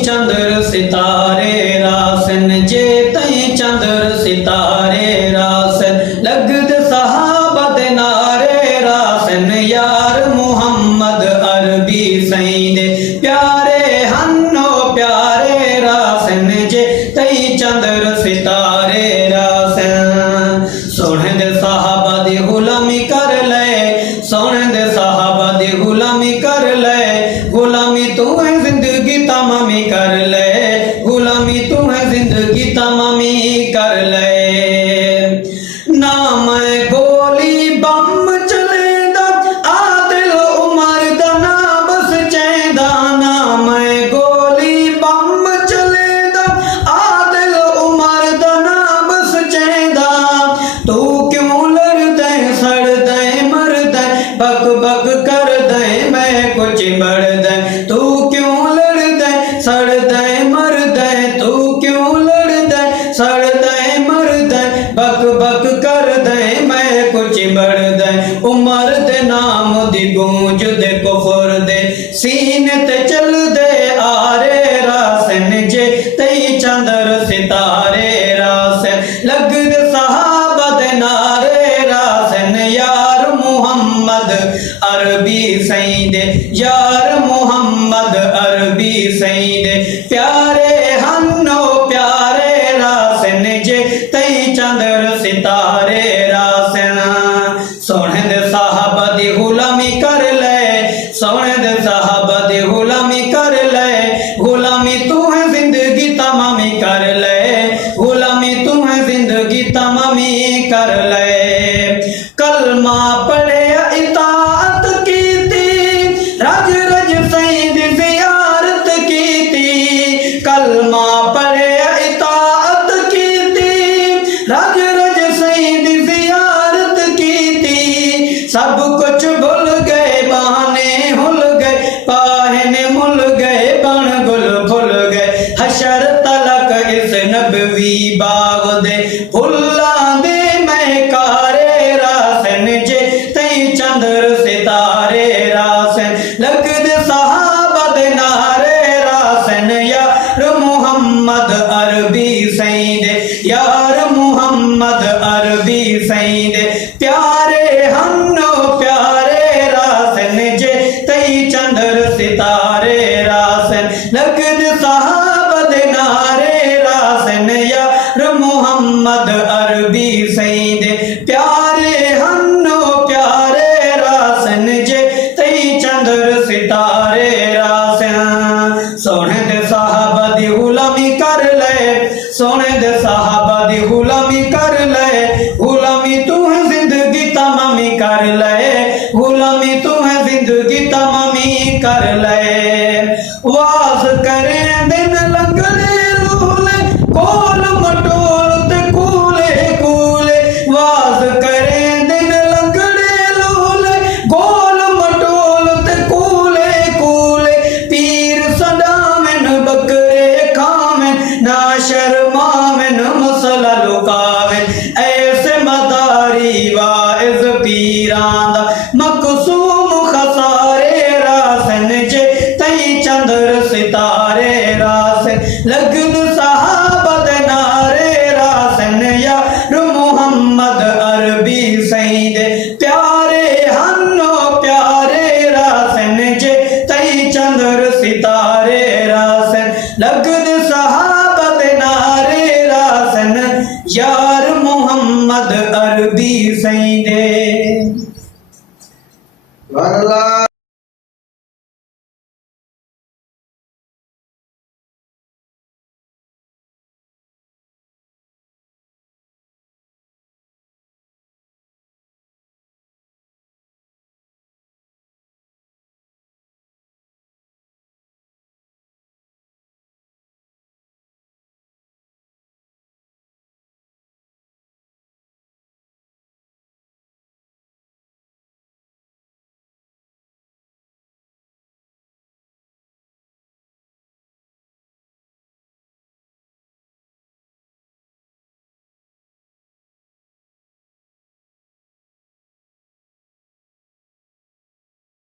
चंद्र सितारे रासन जे तई चंद्र सितारे रासन लगद सहाबा दे नारे रासन यार मुहम्मद अरबी सईं दे प्यारे हन्नो प्यारे रासन जे तई चंद्र सितारे रासन सोने दे सहाबा दी गुलामी कर ले सोने दे सहाबा दी गुलामी कर ले गुलामी तू है जिंदगी तमामी कर ले गुलामी तू है जिंदगी तमामी कर ले ना मैं गोली बम चलेंदा आदिल उमर दा ना बस चेंदा ना मैं गोली बम चलेंदा आदिल उमर दा ना बस चेंदा तू क्यों लड़दा सड़दा मरदा बक बक कर दे मैं कुछ बढ़दा तू क्यों लड़दा सड़दा मरदा तू क्यों लड़दा सड़दा मरदा बक बक कर दे मैं कुछ बढ़दा उमर दे नाम दी गूंज दे कुफर दे सीने ते चल दे आरे रासन जे तई चंद्र सितारे रासन लगद सहाबा दे नारे रासन यार मुहम्मद अरबी सईं दे यार मुहम्मद अरबी सईं दे प्यारे हन्नो प्यारे रासन जे तई चंद्र सितारे रासन सोने दे साहबा दी गुलामी कर ले सोने दे साहबा दी गुलामी कर ले गुलामी तू है जिंदगी तमामी कर ले गुलामी तू है जिंदगी तमामी कर ले कलमा पढ़े इताअत की थी रज रज सईं दी ज़ियारत की थी कलमा पढ़े इताअत की थी रज रज सईं दी ज़ियारत की थी सब कुछ भूल गए बहाने हुल गए पाहने मुल गए बन गुल भूल गए हशर तलक इस नबवी बाग दे फुल्ला दे मैं कारे रासन जे तई चंद्र सितारे रासन लगद सहाबा दे नारे रासन यार मुहम्मद अरबी सईं दे यार मुहम्मद अरबी सईं दे प्यारे हन्नो प्यारे रासन जे तई चंद्र सितारे रासन लगद सहाबा दे नारे रासन यार मुहम्मद अरबी सईं दे प्यारे हन्नो प्यारे रासन जे तई चंद्र सितारे रासन सोने दे साहबा दी गुलामी कर ले सोने दे साहबा दी गुलामी कर ले गुलामी तू है जिंदगी तमामी कर ले गुलामी तू है जिंदगी तमामी कर ले वास करें दिन लंगड़े लूले कोल मटोल ते कूले कूले वास करें दिन लंगड़े लूले गोल मटोल ते कूले कूले पीर सदावन बकरे खावन ना शर्मावन मसला लुकावन ऐसे मदारी वाइज पीरां दा मकसूम खसारे रासन जे तई चंद्र सितारे रासन लगद सहाबा दे नारे रासन यार मुहम्मद अरबी सईं दे प्यारे हन्नो प्यारे रासन जे तई चंद्र सितारे रासन लगद सहाबा दे नारे रासन यार मुहम्मद अरबी सईं दे।